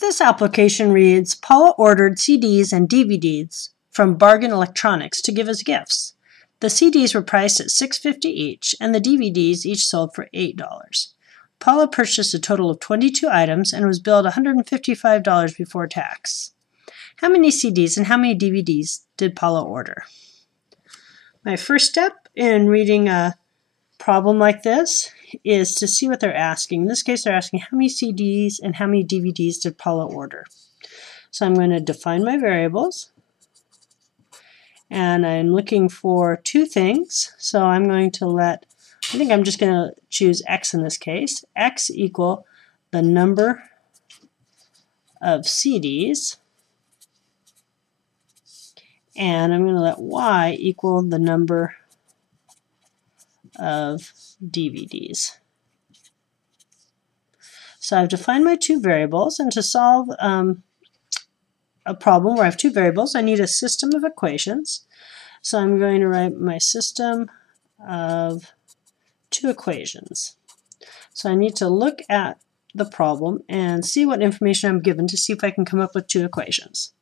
This application reads, Paula ordered CDs and DVDs from Bargain Electronics to give as gifts. The CDs were priced at $6.50 each, and the DVDs each sold for $8. Paula purchased a total of 22 items and was billed $155 before tax. How many CDs and how many DVDs did Paula order? My first step in reading a problem like this is to see what they're asking. In this case, they're asking how many CDs and how many DVDs did Paula order. So I'm going to define my variables. And I'm looking for two things. So I'm going to I think I'm just going to choose X in this case. X equal the number of CDs. And I'm going to let Y equal the number of DVDs. So I've defined my two variables, and to solve a problem where I have two variables, I need a system of equations. So I'm going to write my system of two equations. So I need to look at the problem and see what information I'm given to see if I can come up with two equations.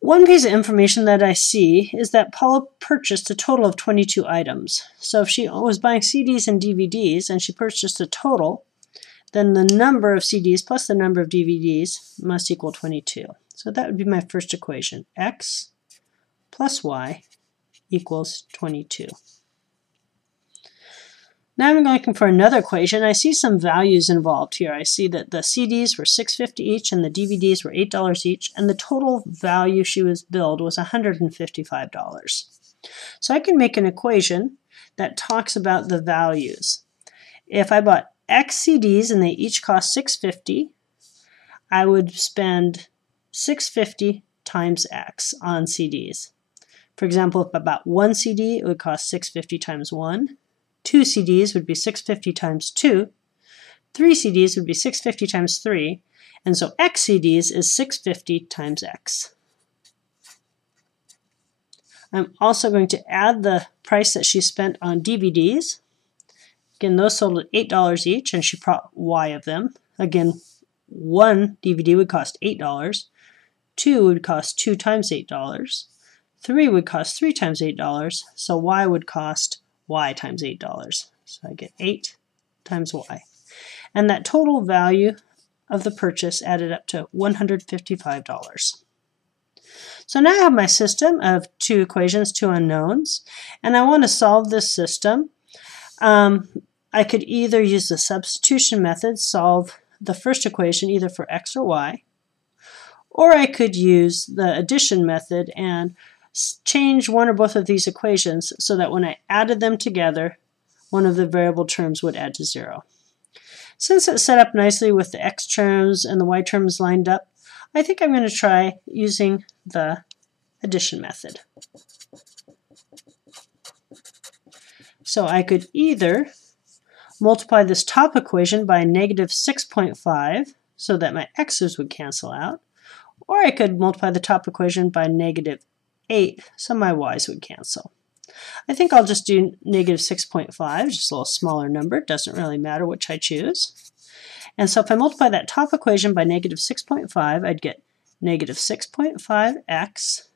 One piece of information that I see is that Paula purchased a total of 22 items. So if she was buying CDs and DVDs and she purchased a total, then the number of CDs plus the number of DVDs must equal 22. So that would be my first equation. X plus Y equals 22. Now I'm looking for another equation. I see some values involved here. I see that the CDs were $6.50 each and the DVDs were $8 each, and the total value she was billed was $155. So I can make an equation that talks about the values. If I bought X CDs and they each cost $6.50, I would spend $6.50 times X on CDs. For example, if I bought one CD, it would cost $6.50 times 1. 2 CDs would be $6.50 times 2. 3 CDs would be $6.50 times 3. And so X CDs is $6.50 times X. I'm also going to add the price that she spent on DVDs. Again, those sold at $8 each, and she bought Y of them. Again, one DVD would cost $8. 2 would cost 2 times $8. 3 would cost 3 times $8. So Y would cost Y times $8. So I get 8 times Y. And that total value of the purchase added up to $155. So now I have my system of two equations, two unknowns, and I want to solve this system. I could either use the substitution method, solve the first equation either for X or Y, or I could use the addition method and change one or both of these equations so that when I added them together, one of the variable terms would add to 0. Since it's set up nicely with the X terms and the Y terms lined up, I think I'm going to try using the addition method. So I could either multiply this top equation by negative 6.5 so that my x's would cancel out, or I could multiply the top equation by negative 8 so my y's would cancel. I think I'll just do negative 6.5, just a little smaller number. It doesn't really matter which I choose. And so if I multiply that top equation by negative 6.5, I'd get negative 6.5x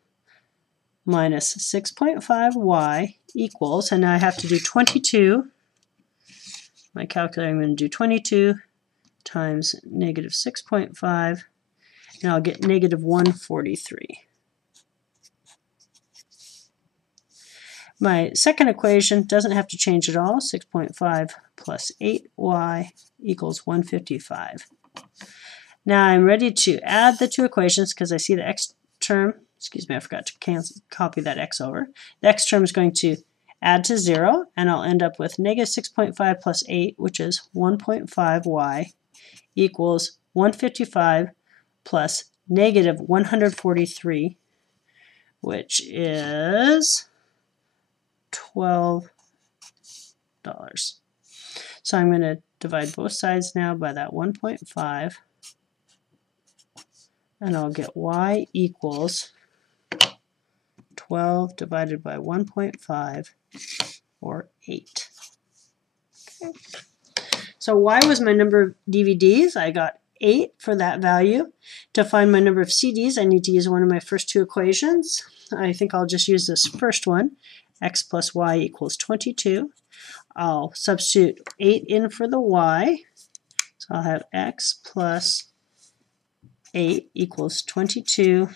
minus 6.5y equals, and now I have to do 22. My calculator, I'm going to do 22 times negative 6.5, and I'll get negative 143. My second equation doesn't have to change at all. 6.5 plus 8y equals 155. Now I'm ready to add the two equations because I see the x term, excuse me, I forgot to copy that x over. The x term is going to add to 0, and I'll end up with negative 6.5 plus 8, which is 1.5y, equals 155 plus negative 143, which is $12. So I'm going to divide both sides now by that 1.5, and I'll get y equals 12 divided by 1.5, or 8. Okay. So y was my number of DVDs. I got 8 for that value. To find my number of CDs, I need to use one of my first two equations. I think I'll just use this first one, x plus y equals 22. I'll substitute 8 in for the y, so I'll have x plus 8 equals 22,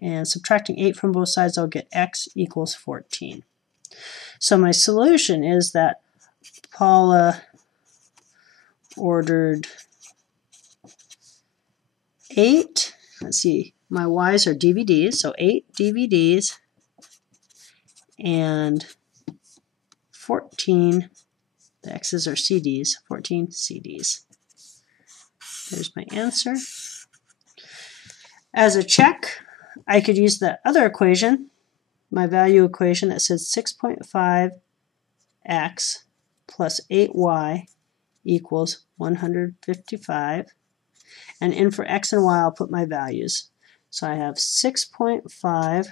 and subtracting 8 from both sides, I'll get x equals 14. So my solution is that Paula ordered 8, let's see, my y's are DVDs, so 8 DVDs and 14, the x's are CDs, 14 CDs. There's my answer. As a check, I could use the other equation, my value equation that says 6.5x plus 8y equals 155. And in for x and y, I'll put my values. So I have 6.5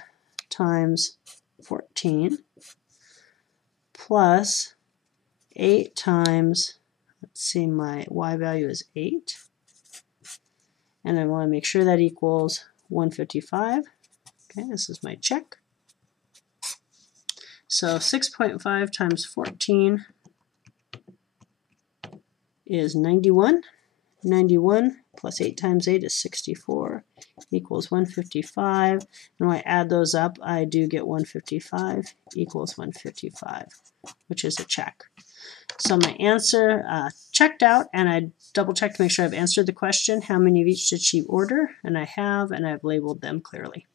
times 14 plus 8 times, let's see, my y value is 8. And I want to make sure that equals 155. Okay, this is my check. So 6.5 times 14 is 91. 91 plus 8 times 8 is 64 equals 155. And when I add those up, I do get 155 equals 155, which is a check. So my answer checked out, and I double-checked to make sure I've answered the question, how many of each did she order? And I have, and I've labeled them clearly.